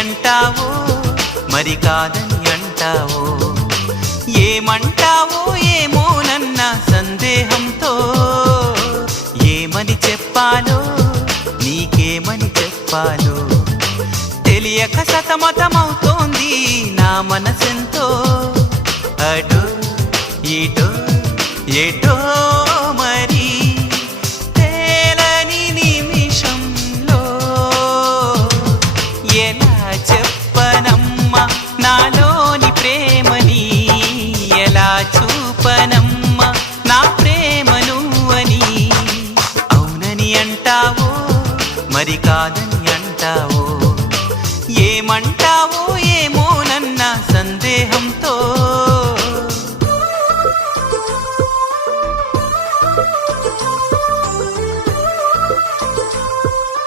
అంటావో మరి కాదని అంటావో, ఏమంటావో ఏమోనన్న సందేహంతో ఏమని చెప్పాలో నీకేమని చెప్పాలో తెలియక సతమతమవుతోంది నా మనసెంతో. అటో ఇటో ఎటో మరి తేలని నిమిషంలో ఎలా చెప్పనమ్మా నాలోని ప్రేమని, ఎలా చూపనమ్మా నా ప్రేమను అని. అవునని అంటావో మరి కాదని అంటావో, ఏమంటావో ఏమోనన్న సందేహంతో